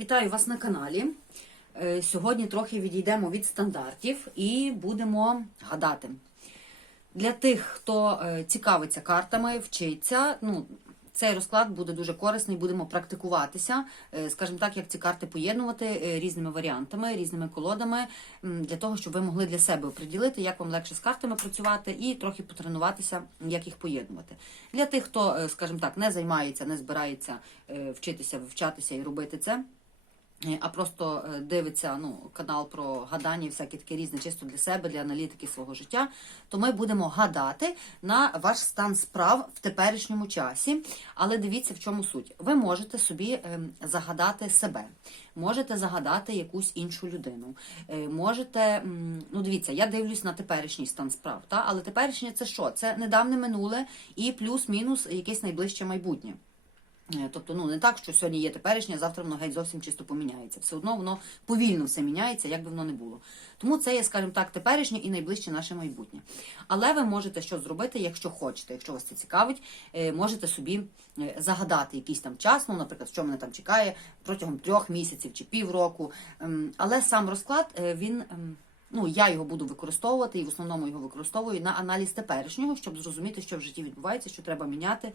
Вітаю вас на каналі. Е, Сьогодні трохи відійдемо від стандартів і будемо гадати. Для тих, хто е, цікавиться картами, вчиться, ну, цей розклад буде дуже корисний, будемо практикуватися, е, скажімо так, як ці карти поєднувати різними варіантами, різними колодами, для того, щоб ви могли для себе оприділити, як вам легше з картами працювати, і трохи потренуватися, як їх поєднувати. Для тих, хто, скажімо так, не займається, не збирається вчитися, вивчатися і робити це. Е, а просто е, дивиться ну, канал про гадання, і всяке таке різне, чисто для себе, для аналітики свого життя, то ми будемо гадати на ваш стан справ в теперішньому часі. Але дивіться, в чому суть. Ви можете собі ем, загадати себе, можете загадати якусь іншу людину. Е, Можете, ну дивіться, я дивлюсь на теперішній стан справ, та? але теперішнє це що? Це недавне минуле і плюс-мінус якесь найближче майбутнє. Е, Тобто, ну не так, що сьогодні є теперішнє, завтра воно геть зовсім чисто поміняється. Все одно воно повільно все міняється, як би воно не було. Тому це є, скажімо так, теперішнє і найближче наше майбутнє. Але ви можете що зробити, якщо хочете, якщо вас це цікавить, е, можете собі е, загадати якийсь там час, ну, наприклад, що мене там чекає протягом трьох місяців чи півроку. Ем, Але сам розклад він. Ну, я його буду використовувати і в основному його використовую на аналіз теперішнього, щоб зрозуміти, що в житті відбувається, що треба міняти,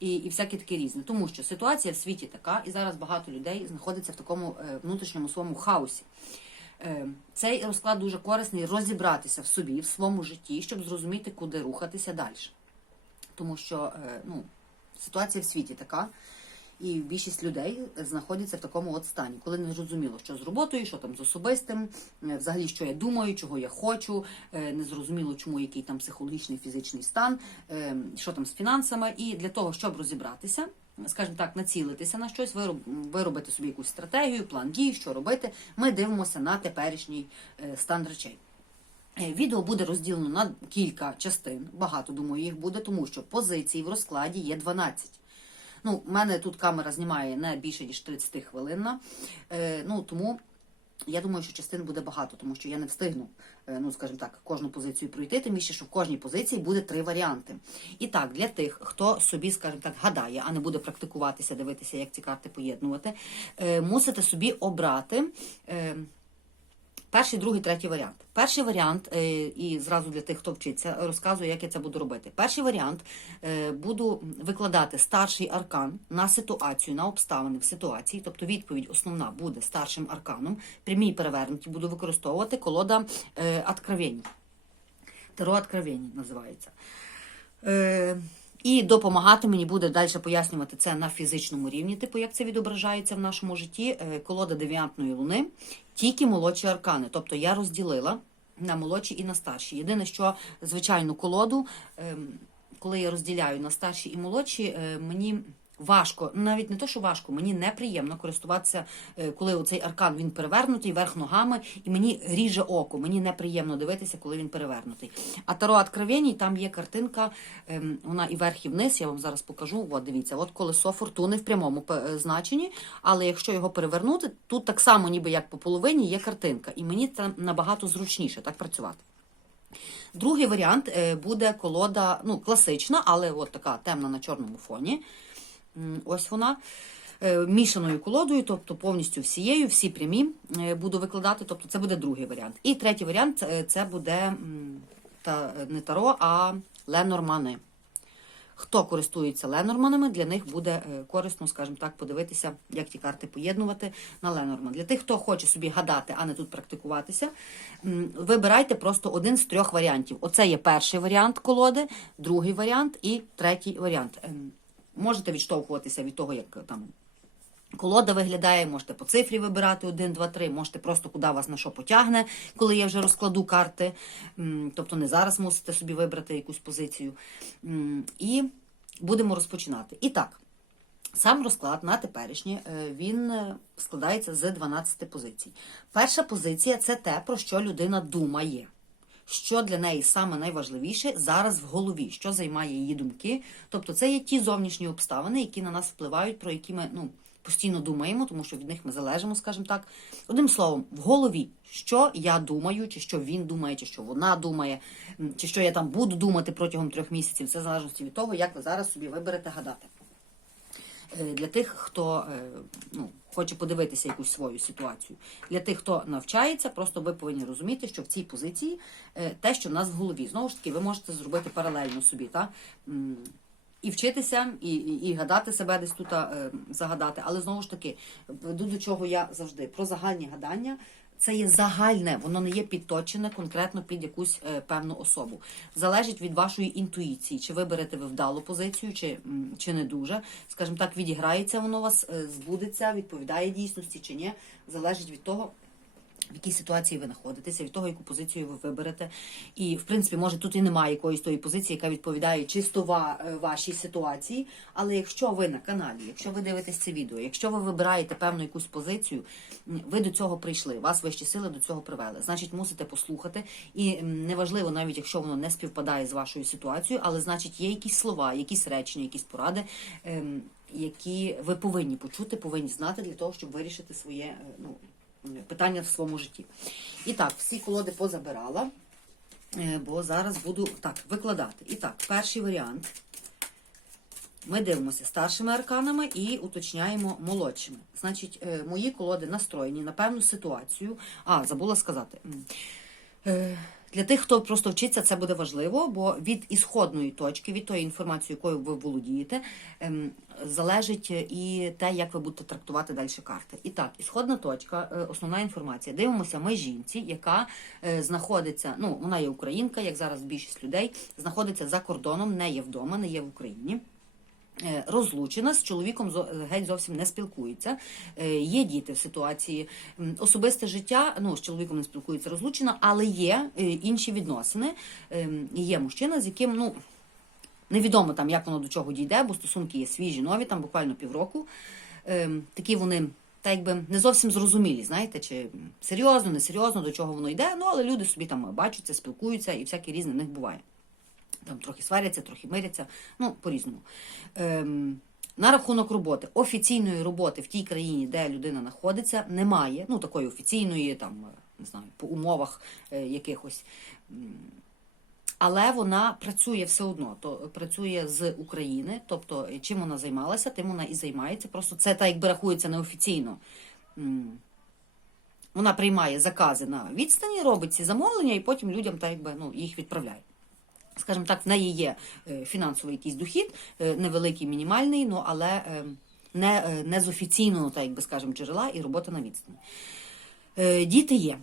і, і всяке таке різне. Тому що ситуація в світі така, і зараз багато людей знаходиться в такому е, внутрішньому своєму хаосі. Е, Цей розклад дуже корисний розібратися в собі, в своєму житті, щоб зрозуміти, куди рухатися далі. Тому що е, ну, ситуація в світі така. І більшість людей знаходяться в такому от стані, коли не зрозуміло, що з роботою, що там з особистим, е, взагалі, що я думаю, чого я хочу, е, не зрозуміло, чому який там психологічний, фізичний стан, е, що там з фінансами. І для того, щоб розібратися, скажімо так, націлитися на щось, вироб- виробити собі якусь стратегію, план дій, що робити, ми дивимося на теперішній стан речей. Відео буде розділено на кілька частин. Багато думаю, їх буде, тому що позицій в розкладі є 12. Ну, в мене тут камера знімає не більше ніж 30 хвилинна. Е, ну тому я думаю, що частин буде багато, тому що я не встигну, е, ну скажімо так, кожну позицію пройти, тим більше, що в кожній позиції буде три варіанти. І так, для тих, хто собі, скажімо так, гадає, а не буде практикуватися, дивитися, як ці карти поєднувати, е, мусите собі обрати. Перший, другий, третій варіант. Перший варіант, е, і зразу для тих, хто вчиться, розказую, як я це буду робити. Перший варіант е, буду викладати старший аркан на ситуацію, на обставини в ситуації. Тобто відповідь основна буде старшим арканом. Прямі і перевернуті буду використовувати колода е, откровень. Таро откровень називається. І допомагати мені буде далі пояснювати це на фізичному рівні, типу, як це відображається в нашому житті. Е, Колода девіантної луни, тільки молодші аркани. Тобто я розділила на молодші і на старші. Єдине, що звичайну колоду, ем, коли я розділяю на старші і молодші, е, мені. Важко, навіть не то, що важко, мені неприємно користуватися, е, коли оцей аркан він перевернутий верх ногами, і мені ріже око. Мені неприємно дивитися, коли він перевернутий. А Таро Откровеній, там є картинка, ем, вона і вверх, і вниз. Я вам зараз покажу. От дивіться, от колесо фортуни в прямому е, значенні. Але якщо його перевернути, тут так само, ніби як по половині, є картинка. І мені це набагато зручніше так працювати. Другий варіант е, буде колода, ну, класична, але от така темна на чорному фоні. Ось вона. Е, Мішаною колодою, тобто повністю всією, всі прямі е, буду викладати. Тобто це буде другий варіант. І третій варіант е, це буде та, не таро, а ленормани. Хто користується ленорманами, для них буде корисно, скажімо так, подивитися, як ті карти поєднувати на ленорман. Для тих, хто хоче собі гадати, а не тут практикуватися, вибирайте просто один з трьох варіантів. Оце є перший варіант колоди, другий варіант і третій варіант. Можете відштовхуватися від того, як там колода виглядає, можете по цифрі вибирати 1, 2, 3, можете просто куди вас на що потягне, коли я вже розкладу карти. Тобто не зараз мусите собі вибрати якусь позицію. І будемо розпочинати. І так, Сам розклад на теперішнє е, він е, складається з 12 позицій. Перша позиція це те, про що людина думає. Що для неї саме найважливіше зараз в голові, що займає її думки. Тобто, це є ті зовнішні обставини, які на нас впливають, про які ми ну, постійно думаємо, тому що від них ми залежимо, скажімо так. Одним словом, в голові, що я думаю, чи що він думає, чи що вона думає, чи що я там буду думати протягом трьох місяців. Це в залежності від того, як ви зараз собі виберете гадати. Е, Для тих, хто е, ну, хоче подивитися якусь свою ситуацію. Для тих, хто навчається, просто ви повинні розуміти, що в цій позиції е, те, що в нас в голові. Знову ж таки, ви можете зробити паралельно собі, та? І вчитися, і, і, гадати себе десь тут е, загадати. Але знову ж таки, до чого я завжди про загальні гадання. Це є загальне, воно не є підточене конкретно під якусь е, певну особу. Залежить від вашої інтуїції, чи виберете ви вдалу позицію, чи, чи не дуже. Скажімо так, відіграється воно у вас, е, збудеться, відповідає дійсності чи ні. Залежить від того, в якій ситуації ви знаходитеся, від того, яку позицію ви виберете. І, в принципі, може, тут і немає якоїсь тої позиції, яка відповідає чисто е, вашій ситуації. Але якщо ви на каналі, якщо ви дивитесь це відео, якщо ви вибираєте певну якусь позицію, ви до цього прийшли, вас вищі сили до цього привели. Значить, мусите послухати. І неважливо, навіть якщо воно не співпадає з вашою ситуацією, але значить є якісь слова, якісь речення, якісь поради. ем, Які ви повинні почути, повинні знати для того, щоб вирішити своє е, ну, питання в своєму житті. І так, всі колоди позабирала, е, бо зараз буду так викладати. І так, перший варіант. Ми дивимося старшими арканами і уточняємо молодшими. Значить, е, мої колоди настроєні на певну ситуацію. А, забула сказати. Е, Для тих, хто просто вчиться, це буде важливо, бо від ісходної точки, від тої інформації, якою ви володієте, ем, залежить і те, як ви будете трактувати далі карти. І так, ісходна точка, е, основна інформація. Дивимося, ми жінці, яка е, знаходиться, ну вона є українка, як зараз більшість людей, знаходиться за кордоном, не є вдома, не є в Україні. Е, Розлучена з чоловіком геть зовсім не спілкується. Е, Є діти в ситуації. Особисте життя, ну з чоловіком не спілкується, розлучена, але є е, інші відносини. Ем, Є мужчина, з яким ну невідомо там, як воно до чого дійде, бо стосунки є свіжі, нові, там буквально півроку. Ем, Такі вони. Та якби не зовсім зрозумілі, знаєте, чи серйозно, не серйозно, до чого воно йде. Ну але люди собі там бачаться, спілкуються, і всяке різне в них буває. Там трохи сваряться, трохи миряться, ну, по-різному. Ем, на рахунок роботи. Офіційної роботи в тій країні, де людина знаходиться, немає. Ну, такої офіційної, там, не знаю, по умовах е, якихось. Але вона працює все одно, то працює з України, тобто е, чим вона займалася, тим вона і займається. Просто це так якби рахується неофіційно. Вона приймає закази на відстані, робить ці замовлення і потім людям так якби, ну, їх відправляє. Скажімо так, в неї є е, фінансовий якийсь дохід, е, невеликий, мінімальний, ну але е, не, не з офіційного, так якби скажемо, джерела і робота на відстані. Діти є.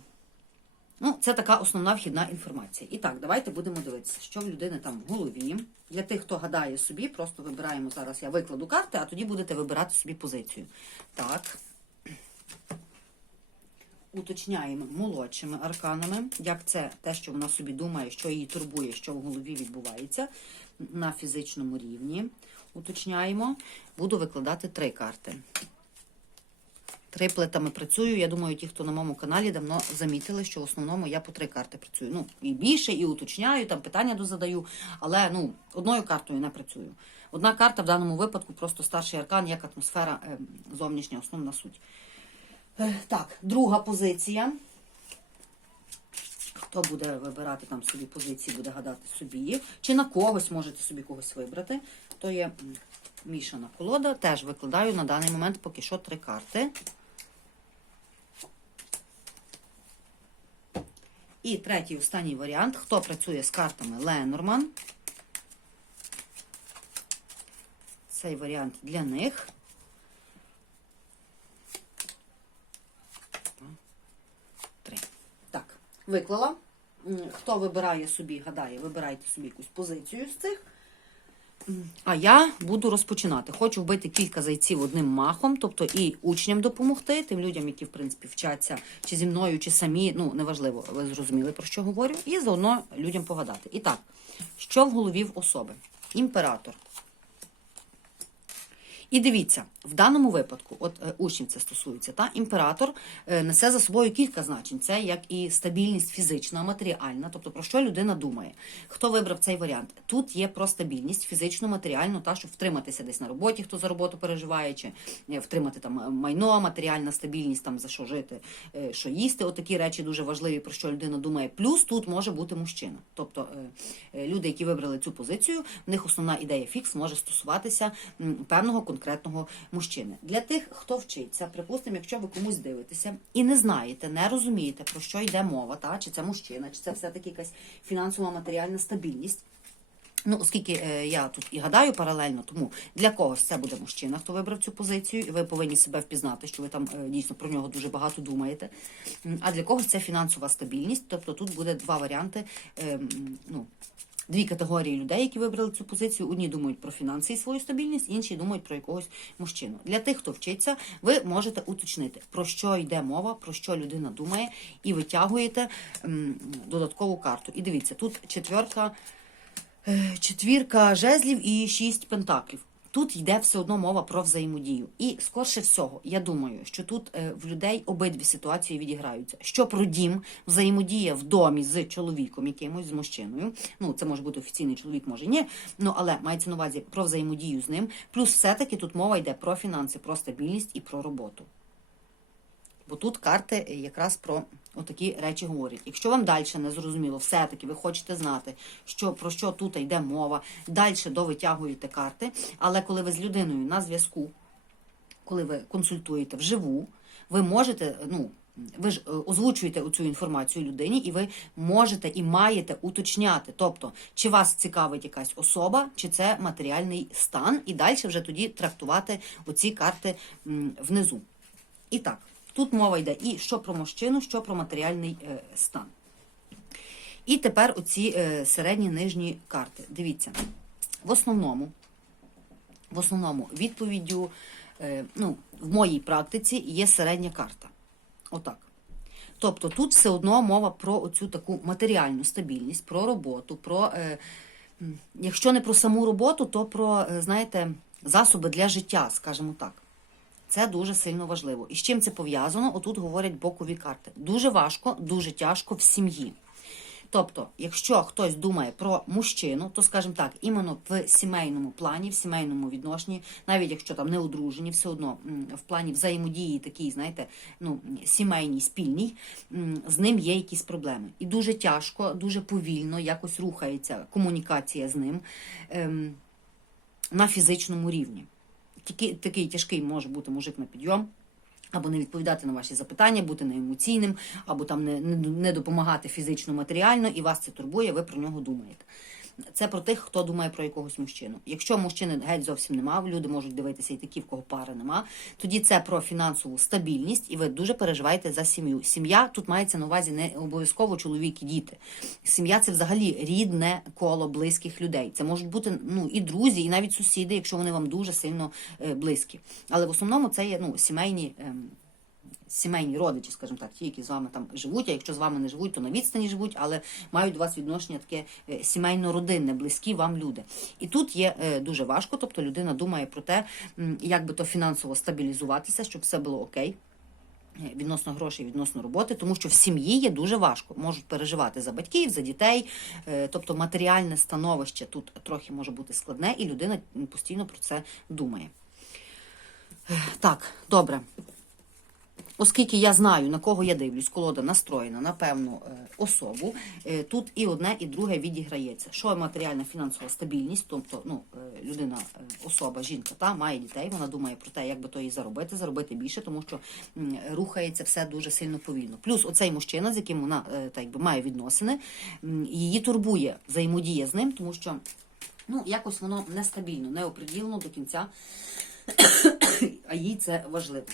Ну, це така основна вхідна інформація. І так, давайте будемо дивитися, що в людини там в голові. Для тих, хто гадає собі, просто вибираємо зараз. Я викладу карти, а тоді будете вибирати собі позицію. Так. Уточняємо молодшими арканами, як це те, що вона собі думає, що її турбує, що в голові відбувається на фізичному рівні. Уточняємо. Буду викладати три карти. Триплетами працюю. Я думаю, ті, хто на моєму каналі давно замітили, що в основному я по три карти працюю. Ну, і більше, і уточняю, там питання дозадаю, але ну, одною картою не працюю. Одна карта в даному випадку просто старший аркан, як атмосфера е, зовнішня, основна суть. Е, Так, друга позиція. Хто буде вибирати там собі позиції, буде гадати собі. Чи на когось можете собі когось вибрати. То є мішана колода. Теж викладаю на даний момент поки що три карти. І третій останній варіант. Хто працює з картами Ленорман? Цей варіант для них. Три. Так, виклала. Хто вибирає собі, гадає, вибирайте собі якусь позицію з цих. А я буду розпочинати. Хочу вбити кілька зайців одним махом, тобто і учням допомогти, тим людям, які в принципі вчаться чи зі мною, чи самі, ну неважливо, ви зрозуміли про що говорю, і заодно людям погадати. І так, що в голові в особи? Імператор. І дивіться, в даному випадку, от е, учнів це стосується, та імператор е, несе за собою кілька значень. Це як і стабільність фізична, матеріальна, тобто про що людина думає. Хто вибрав цей варіант? Тут є про стабільність фізичну, матеріальну, та щоб втриматися десь на роботі, хто за роботу переживає, чи е, втримати там майно, матеріальна стабільність, там за що жити, що їсти. Отакі речі дуже важливі, про що людина думає. Плюс тут може бути мужчина. Тобто люди, які вибрали цю позицію, в них основна ідея фікс може стосуватися певного конкретного мужчини. Для тих, хто вчиться, припустимо, якщо ви комусь дивитеся і не знаєте, не розумієте, про що йде мова, та? чи це мужчина, чи це все-таки якась фінансова матеріальна стабільність. Ну, оскільки е, я тут і гадаю паралельно, тому для когось це буде мужчина, хто вибрав цю позицію, і ви повинні себе впізнати, що ви там е, дійсно про нього дуже багато думаєте. А для когось це фінансова стабільність, тобто тут буде два варіанти. е, ну, Дві категорії людей, які вибрали цю позицію. Одні думають про фінанси і свою стабільність, інші думають про якогось мужчину. Для тих, хто вчиться, ви можете уточнити, про що йде мова, про що людина думає, і витягуєте м, додаткову карту. І дивіться, тут четверка Е, четвірка жезлів і шість пентаклів. Тут йде все одно мова про взаємодію. І скорше всього, я думаю, що тут е, в людей обидві ситуації відіграються. Що про дім, взаємодія в домі з чоловіком якимось, з мужчиною. Ну, це може бути офіційний чоловік, може ні. Ну, але мається на увазі про взаємодію з ним. Плюс все-таки тут мова йде про фінанси, про стабільність і про роботу. Бо тут карти якраз про отакі речі говорять. Якщо вам далі не зрозуміло, все-таки ви хочете знати, що, про що тут йде мова, далі довитягуєте карти, але коли ви з людиною на зв'язку, коли ви консультуєте вживу, ви можете, ну, ви ж е, озвучуєте цю інформацію людині, і ви можете і маєте уточняти, тобто, чи вас цікавить якась особа, чи це матеріальний стан, і далі вже тоді трактувати оці карти внизу. І так, тут мова йде і що про мужчину, що про матеріальний е, стан. І тепер оці е, середні нижні карти. Дивіться, в основному, в основному відповіддю, е, ну, в моїй практиці є середня карта. Отак. Тобто тут все одно мова про оцю таку матеріальну стабільність, про роботу, про, якщо не про саму роботу, то про, знаєте, засоби для життя, скажімо так. Це дуже сильно важливо. І з чим це пов'язано? Отут говорять бокові карти. Дуже важко, дуже тяжко в сім'ї. Тобто, якщо хтось думає про мужчину, то скажімо так, іменно в сімейному плані, в сімейному відношенні, навіть якщо там не одружені, все одно в плані взаємодії, такій, знаєте, ну сімейній, спільній, з ним є якісь проблеми. І дуже тяжко, дуже повільно якось рухається комунікація з ним ем, на фізичному рівні. Тільки такий тяжкий може бути мужик на підйом. Або не відповідати на ваші запитання, бути неемоційним, або там не, не, не допомагати фізично, матеріально, і вас це турбує, ви про нього думаєте. Це про тих, хто думає про якогось мужчину. Якщо мужчини геть зовсім нема, люди можуть дивитися і такі, в кого пари нема, тоді це про фінансову стабільність, і ви дуже переживаєте за сім'ю. Сім'я тут мається на увазі не обов'язково чоловік і діти. Сім'я це взагалі рідне коло близьких людей. Це можуть бути ну і друзі, і навіть сусіди, якщо вони вам дуже сильно е, близькі. Але в основному це є ну сімейні. Сімейні родичі, скажімо так, ті, які з вами там живуть, а якщо з вами не живуть, то на відстані живуть, але мають до вас відношення таке е, сімейно-родинне, близькі вам люди. І тут є е, дуже важко, тобто людина думає про те, як би то фінансово стабілізуватися, щоб все було окей. е, Відносно грошей, відносно роботи, тому що в сім'ї є дуже важко. Можуть переживати за батьків, за дітей. Тобто матеріальне становище тут трохи може бути складне, і людина постійно про це думає. Так, добре. Оскільки я знаю, на кого я дивлюсь, колода настроєна на певну е, особу, е, тут і одне, і друге відіграється. Що матеріальна фінансова стабільність, тобто ну, е, людина, особа, жінка та має дітей, вона думає про те, як би то їй заробити, заробити більше, тому що рухається все дуже сильно повільно. Плюс оцей мужчина, з яким вона так би має відносини, її турбує взаємодія з ним, тому що ну, якось воно нестабільно, не оприділено до кінця, а їй це важливо.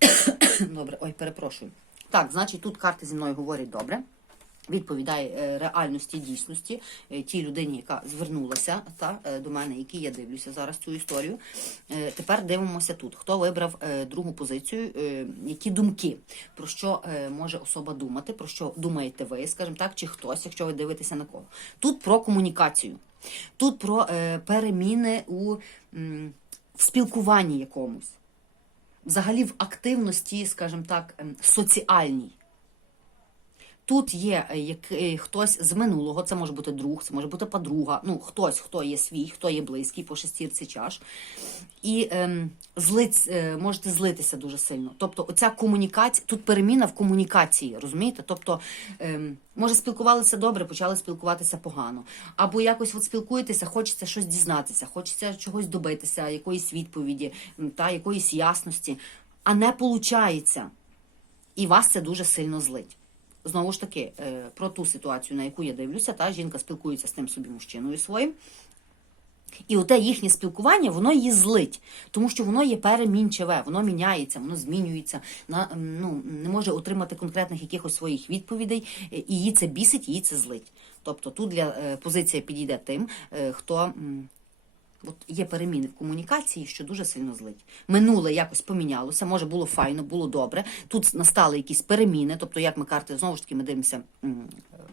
Добре, ой, перепрошую. Так, значить, тут карти зі мною говорять добре. Відповідає е, реальності, дійсності е, тій людині, яка звернулася та, е, до мене, якій я дивлюся зараз цю історію. Тепер дивимося тут. Хто вибрав другу позицію, які думки, про що може особа думати, про що думаєте ви, скажімо так, чи хтось, якщо ви дивитеся на кого. Тут про комунікацію, тут про переміни у в спілкуванні якомусь взагалі в активності, скажімо так, ем, соціальній. Тут є е, як, е, хтось з минулого, це може бути друг, це може бути подруга, ну хтось, хто є свій, хто є близький по шестірці чаш. І ем, злиць, е, можете злитися дуже сильно. Тобто, оця комунікація, тут переміна в комунікації, розумієте? Тобто, ем, може, спілкувалися добре, почали спілкуватися погано. Або якось от спілкуєтеся, хочеться щось дізнатися, хочеться чогось добитися, якоїсь відповіді, та якоїсь ясності, а не виходить. І вас це дуже сильно злить. Знову ж таки, е, про ту ситуацію, на яку я дивлюся, та жінка спілкується з тим собі мужчиною своїм. І оте їхнє спілкування, воно її злить, тому що воно є перемінчиве, воно міняється, воно змінюється, на, ну, не може отримати конкретних якихось своїх відповідей, е, і її це бісить, її це злить. Тобто тут для е, позиція підійде тим, хто От є переміни в комунікації, що дуже сильно злить. Минуле якось помінялося, може було файно, було добре. Тут настали якісь переміни, тобто, як ми карти знову ж таки ми дивимося м,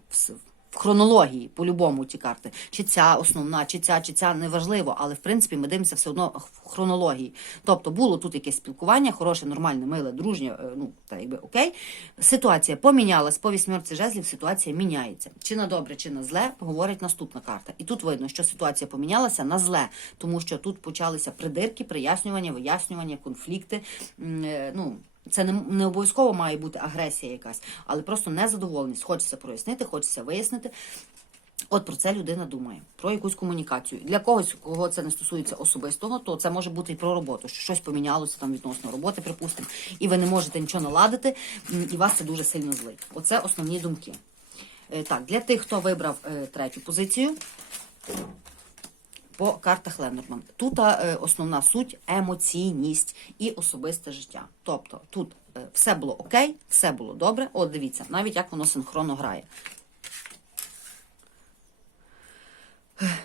в, в хронології, по-любому ті карти. Чи ця основна, чи ця, чи ця неважливо, але в принципі ми дивимося все одно в хронології. Тобто було тут якесь спілкування, хороше, нормальне, миле, дружнє, е, ну та якби окей. Ситуація помінялась, по вісьмерці жезлів ситуація міняється. Чи на добре, чи на зле, говорить наступна карта. І тут видно, що ситуація помінялася на зле, тому що тут почалися придирки, прияснювання, вияснювання, конфлікти. Е, Ну, це не, не обов'язково має бути агресія якась, але просто незадоволеність. Хочеться прояснити, хочеться вияснити. От про це людина думає, про якусь комунікацію. Для когось, кого це не стосується особистого, то це може бути і про роботу, що щось помінялося там відносно роботи, припустимо, і ви не можете нічого наладити, і вас це дуже сильно злить. Оце основні думки. Е, Так, для тих, хто вибрав е, третю позицію, по картах Ленорман. Тут е, основна суть емоційність і особисте життя. Тобто тут е, все було окей, все було добре. От дивіться, навіть як воно синхронно грає.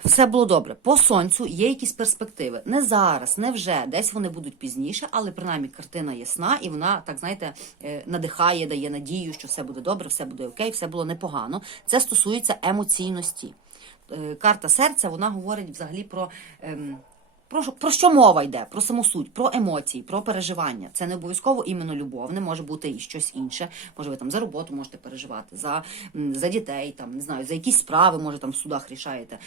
Все було добре. По сонцю є якісь перспективи. Не зараз, не вже, десь вони будуть пізніше, але принаймні картина ясна, і вона, так знаєте, е, надихає, дає надію, що все буде добре, все буде окей, все було непогано. Це стосується емоційності. Е, Карта серця вона говорить взагалі про. ем, Про, про що мова йде? Про саму суть, про емоції, про переживання. Це не обов'язково іменно любовне, може бути і щось інше. Може, ви там за роботу можете переживати, за, за дітей, там не знаю, за якісь справи, може там в судах рішаєте.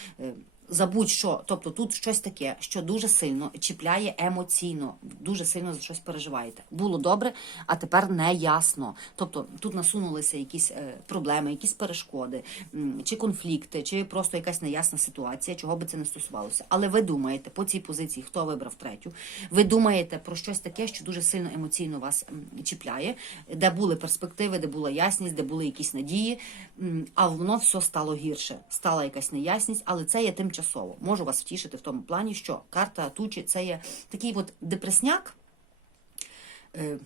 За будь-що. Тобто тут щось таке, що дуже сильно чіпляє емоційно, дуже сильно за щось переживаєте. Було добре, а тепер не ясно. Тобто тут насунулися якісь е, проблеми, якісь перешкоди, чи конфлікти, чи просто якась неясна ситуація, чого би це не стосувалося. Але ви думаєте по цій позиції, хто вибрав третю, ви думаєте про щось таке, що дуже сильно емоційно вас чіпляє, де були перспективи, де була ясність, де були якісь надії, а воно все стало гірше. Стала якась неясність, але це є тимчасово. Можу вас втішити в тому плані, що карта тучі це є такий от депресняк, е,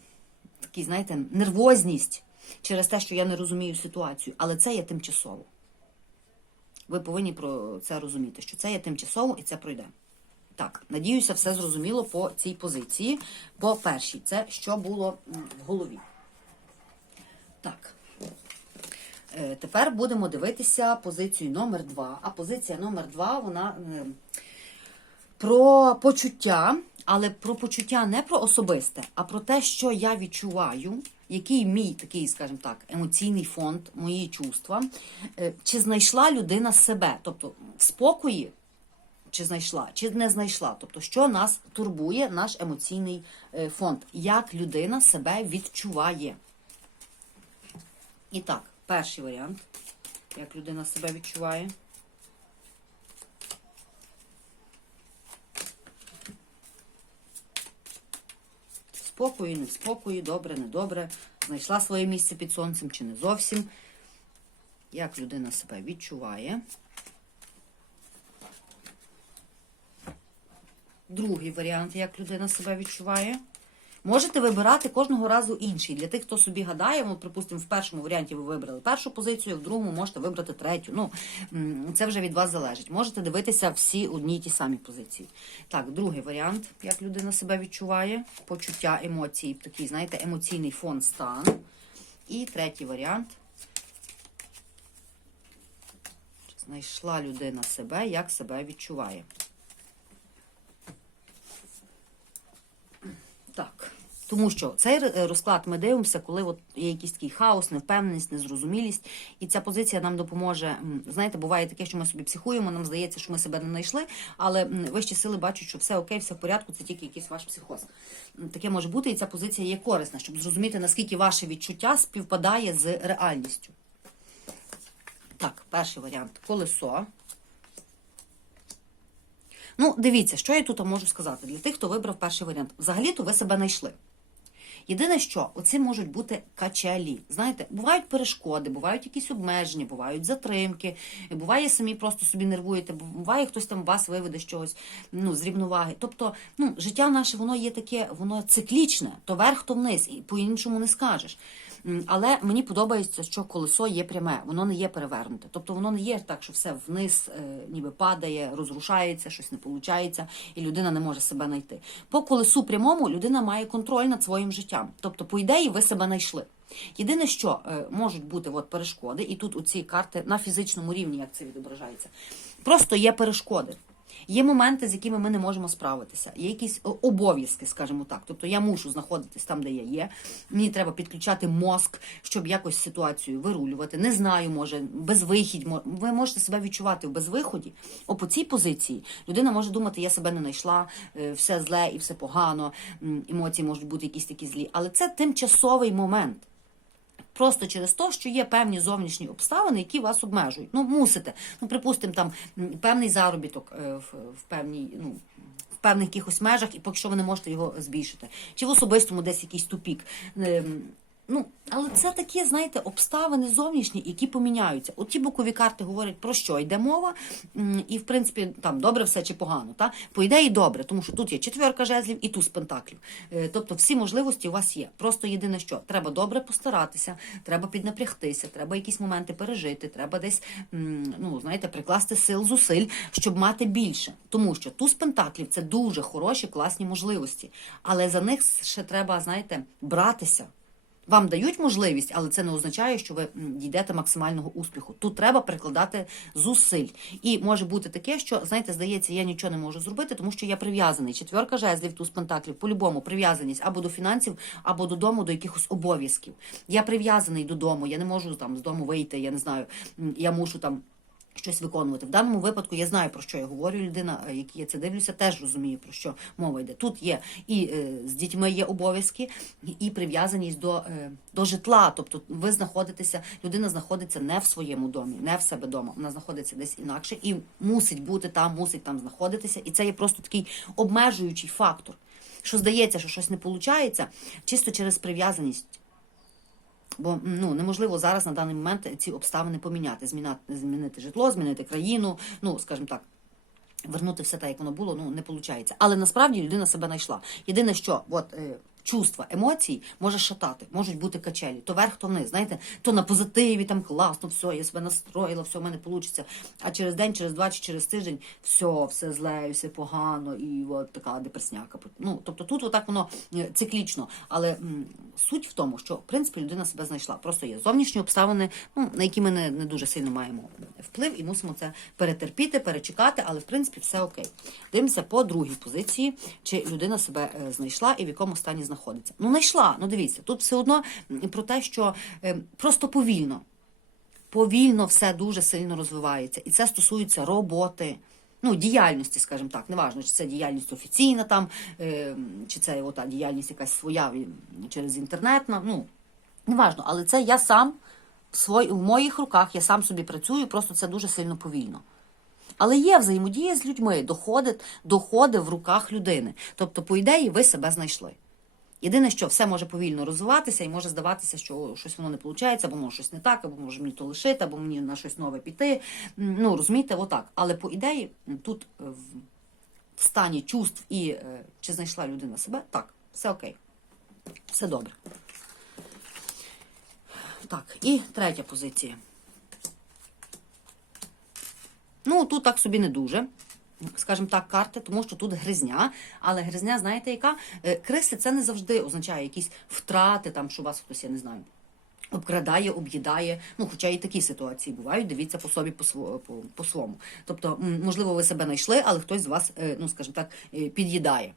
такий, знаєте, нервозність через те, що я не розумію ситуацію, але це є тимчасово. Ви повинні про це розуміти, що це є тимчасово і це пройде. Так, надіюся, все зрозуміло по цій позиції. По першій, це що було в голові. Так. Е, Тепер будемо дивитися позицію номер 2. А позиція номер 2, вона е, про почуття, але про почуття не про особисте, а про те, що я відчуваю, який мій такий, скажімо так, емоційний фонд, мої чувства, Е, чи знайшла людина себе, тобто в спокої, чи знайшла, чи не знайшла. Тобто, що нас турбує, наш емоційний фонд, як людина себе відчуває. І так, перший варіант, як людина себе відчуває. В спокої, не в спокої, добре, не добре. Знайшла своє місце під сонцем чи не зовсім. Як людина себе відчуває. Другий варіант, як людина себе відчуває. Можете вибирати кожного разу інший. Для тих, хто собі гадає, ну, припустимо, в першому варіанті ви вибрали першу позицію, в другому можете вибрати третю. Ну, це вже від вас залежить. Можете дивитися всі одні й ті самі позиції. Так, другий варіант, як людина себе відчуває, почуття емоцій, такий, знаєте, емоційний фон стан. І третій варіант. Знайшла людина себе, як себе відчуває. Так, Тому що цей е, розклад ми дивимося, коли от є якийсь такий хаос, невпевненість, незрозумілість, і ця позиція нам допоможе. Знаєте, буває таке, що ми собі психуємо, нам здається, що ми себе не знайшли, але вищі сили бачать, що все окей, все в порядку, це тільки якийсь ваш психоз. Таке може бути, і ця позиція є корисна, щоб зрозуміти, наскільки ваше відчуття співпадає з реальністю. Так, перший варіант колесо. Ну, дивіться, що я тут можу сказати для тих, хто вибрав перший варіант. Взагалі-то ви себе знайшли. Єдине, що оці можуть бути качалі. Знаєте, бувають перешкоди, бувають якісь обмеження, бувають затримки, буває самі просто собі нервуєте, буває хтось там вас виведе з чогось ну, з рівноваги. Тобто, ну, життя наше воно є таке, воно циклічне, то вверх, то вниз, і по-іншому не скажеш. Але мені подобається, що колесо є пряме, воно не є перевернуте. Тобто воно не є так, що все вниз е, ніби падає, розрушається, щось не виходить, і людина не може себе знайти. По колесу прямому людина має контроль над своїм життям. Тобто, по ідеї, ви себе знайшли. Єдине, що е, можуть бути от перешкоди, і тут у ці карти на фізичному рівні, як це відображається, просто є перешкоди. Є моменти, з якими ми не можемо справитися. Є якісь обов'язки, скажімо так. Тобто я мушу знаходитись там, де я є. Мені треба підключати мозк, щоб якось ситуацію вирулювати. Не знаю, може, безвихідь. Ви можете себе відчувати в безвиході. О, по цій позиції людина може думати, я себе не знайшла, е, все зле і все погано, емоції можуть бути якісь такі злі. Але це тимчасовий момент. Просто через те, що є певні зовнішні обставини, які вас обмежують. Ну, мусите. Ну, припустимо, там певний заробіток е, в, в певній, ну. В певних якихось межах, і поки що ви не можете його збільшити. Чи в особистому десь якийсь тупік. Ну, але це такі, знаєте, обставини зовнішні, які поміняються. От ті бокові карти говорять про що йде мова, і в принципі там добре все чи погано. Та? По ідеї добре, тому що тут є четверка жезлів і туз пентаклів. Е, Тобто всі можливості у вас є. Просто єдине, що треба добре постаратися, треба піднапрягтися, треба якісь моменти пережити, треба десь ну, знаєте, прикласти сил, зусиль, щоб мати більше. Тому що туз пентаклів це дуже хороші, класні можливості. Але за них ще треба, знаєте, братися. Вам дають можливість, але це не означає, що ви дійдете максимального успіху. Тут треба прикладати зусиль. І може бути таке, що знаєте, здається, я нічого не можу зробити, тому що я прив'язаний. Четверка жезлів, туз пентаклів, по-любому прив'язаність або до фінансів, або додому, до якихось обов'язків. Я прив'язаний додому, я не можу там з дому вийти, я не знаю, я мушу там. Щось виконувати в даному випадку. Я знаю про що я говорю. Людина, е, як я це дивлюся, теж розуміє про що мова йде. Тут є і е, з дітьми є обов'язки, і- прив'язаність до, е, до житла. Тобто, ви знаходитеся, людина знаходиться не в своєму домі, не в себе вдома. Вона знаходиться десь інакше і мусить бути там, мусить там знаходитися. І це є просто такий обмежуючий фактор. Що здається, що щось не виходить, чисто через прив'язаність. Бо ну неможливо зараз на даний момент ці обставини поміняти, змінати, змінити житло, змінити країну, ну скажімо так. Вернути все так, як воно було, ну не виходить. Але насправді людина себе знайшла. Єдине, що от е, чувства, емоції може шатати, можуть бути качелі. То верх, то вниз. Знаєте, то на позитиві, там класно, все, я себе настроїла, все в мене вийде. А через день, через два чи через тиждень все, все зле, все погано, і от така депресняка. Ну, тобто тут отак воно е, циклічно. Але м, суть в тому, що в принципі людина себе знайшла. Просто є зовнішні обставини, ну, на які ми не, не дуже сильно маємо вплив і мусимо це перетерпіти, перечекати, але в принципі все окей. Дивимося по другій позиції, чи людина себе е, знайшла і в якому стані знаходиться. Ну, знайшла, ну дивіться, тут все одно про те, що е, просто повільно. Повільно все дуже сильно розвивається. І це стосується роботи. Ну, діяльності, скажімо так, неважно, чи це діяльність офіційна, там, е, чи це ота діяльність якась своя через інтернет. Ну, неважно, але це я сам в, свої, в моїх руках, я сам собі працюю, просто це дуже сильно повільно. Але є взаємодія з людьми, доходить, доходи в руках людини. Тобто, по ідеї, ви себе знайшли. Єдине, що все може повільно розвиватися і може здаватися, що щось воно не виходить, або може щось не так, або може мені то лишити, або мені на щось нове піти. Ну, розумієте, отак. Але по ідеї, тут е, в, стані чувств і е, чи знайшла людина себе, так, все окей. Все добре. Так, і третя позиція. Ну, тут так собі не дуже. Скажімо так, карти, тому що тут гризня, але гризня, знаєте, яка? Е, Криси це не завжди означає якісь втрати, там, що вас хтось, я не знаю, обкрадає, об'їдає. Ну, хоча і такі ситуації бувають, дивіться по собі по, по, по своєму. Тобто, можливо, ви себе знайшли, але хтось з вас, е, ну, скажімо так, е, під'їдає.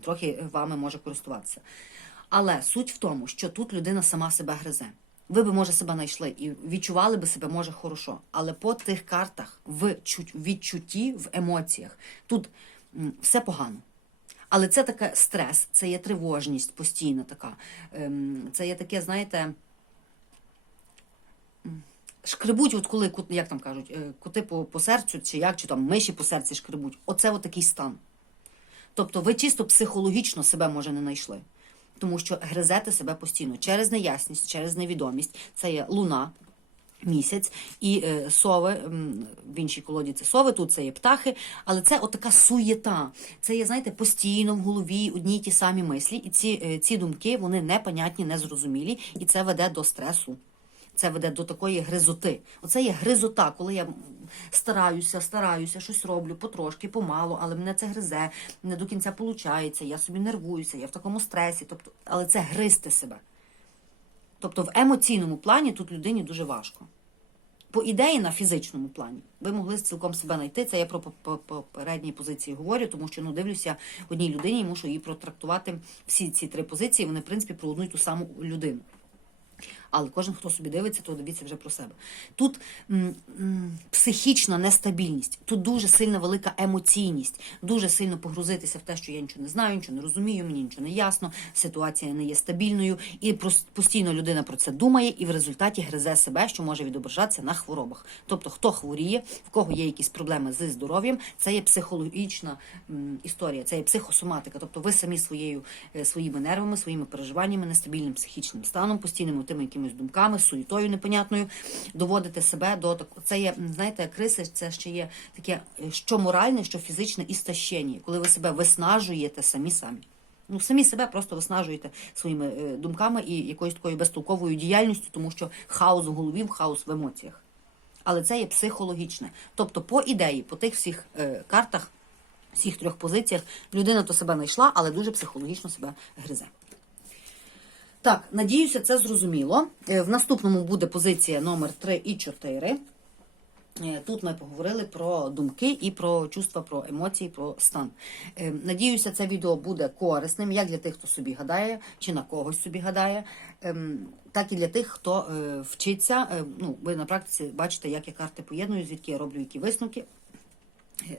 трохи вами може користуватися. Але суть в тому, що тут людина сама себе гризе. Ви би, може, себе знайшли і відчували би себе, може, хорошо. Але по тих картах в відчутті, в емоціях, тут все погано. Але це таке стрес, це є тривожність постійна така. Ем, Це є таке, знаєте, шкребуть, от коли, як там кажуть, е, коти по, по серцю, чи як, чи там миші по серці шкребуть. Оце от такий стан. Тобто ви чисто психологічно себе може не знайшли. Тому що гризете себе постійно через неясність, через невідомість. Це є луна, місяць і е, сови. В іншій колоді це сови, тут це є птахи. Але це отака суєта. Це є, знаєте, постійно в голові одні й ті самі мислі. І ці, е, ці думки вони непонятні, незрозумілі, і це веде до стресу. Це веде до такої гризоти. Оце є гризота, коли я стараюся, стараюся, щось роблю потрошки, помалу, але мене це гризе, не до кінця виходить, я собі нервуюся, я в такому стресі. Тобто, але це гризти себе. Тобто в емоційному плані тут людині дуже важко. По ідеї на фізичному плані ви могли цілком себе знайти. Це я про по- по- позиції говорю, тому що ну дивлюся одній людині і мушу її протрактувати всі ці три позиції. Вони, в принципі, про одну й ту саму людину. Але кожен, хто собі дивиться, то дивіться вже про себе. Тут м, м, психічна нестабільність, тут дуже сильна велика емоційність, дуже сильно погрузитися в те, що я нічого не знаю, нічого не розумію, мені нічого не ясно, ситуація не є стабільною, і постійно людина про це думає, і в результаті гризе себе, що може відображатися на хворобах. Тобто, хто хворіє, в кого є якісь проблеми зі здоров'ям, це є психологічна м, історія, це є психосоматика. Тобто, ви самі своєю е, своїми нервами, своїми переживаннями, нестабільним психічним станом, постійними тими якимись думками, суєтою непонятною, доводите себе до такого. Це є, знаєте, криси, це ще є таке, е, що моральне, що фізичне істощення, коли ви себе виснажуєте самі самі. Ну, самі себе просто виснажуєте своїми е, думками і якоюсь такою безтолковою діяльністю, тому що хаос в голові, хаос в емоціях. Але це є психологічне. Тобто, по ідеї, по тих всіх е, картах, всіх трьох позиціях, людина то себе знайшла, але дуже психологічно себе гризе. Так, надіюся, це зрозуміло. Е, В наступному буде позиція номер 3 і 4. Е, Тут ми поговорили про думки і про чувства, про емоції, про стан. Е, Надіюся, це відео буде корисним як для тих, хто собі гадає, чи на когось собі гадає, ем, так і для тих, хто вчиться. Ну, ви на практиці бачите, як я карти поєдную, звідки я роблю які висновки.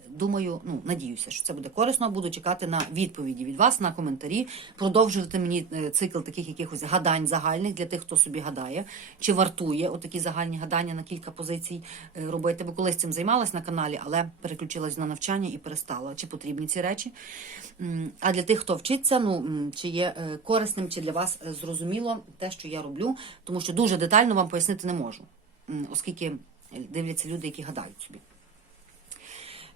Думаю, ну надіюся, що це буде корисно. Буду чекати на відповіді від вас, на коментарі. Продовжувати мені е, цикл таких якихось гадань загальних для тих, хто собі гадає, чи вартує отакі загальні гадання на кілька позицій е, робити. Бо колись цим займалась на каналі, але переключилась на навчання і перестала. Чи потрібні ці речі? А для тих, хто вчиться, ну чи є е, корисним, чи для вас зрозуміло те, що я роблю, тому що дуже детально вам пояснити не можу, оскільки дивляться люди, які гадають собі.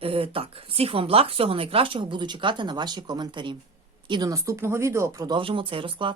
Е, так, всіх вам благ, всього найкращого. Буду чекати на ваші коментарі. І до наступного відео продовжимо цей розклад.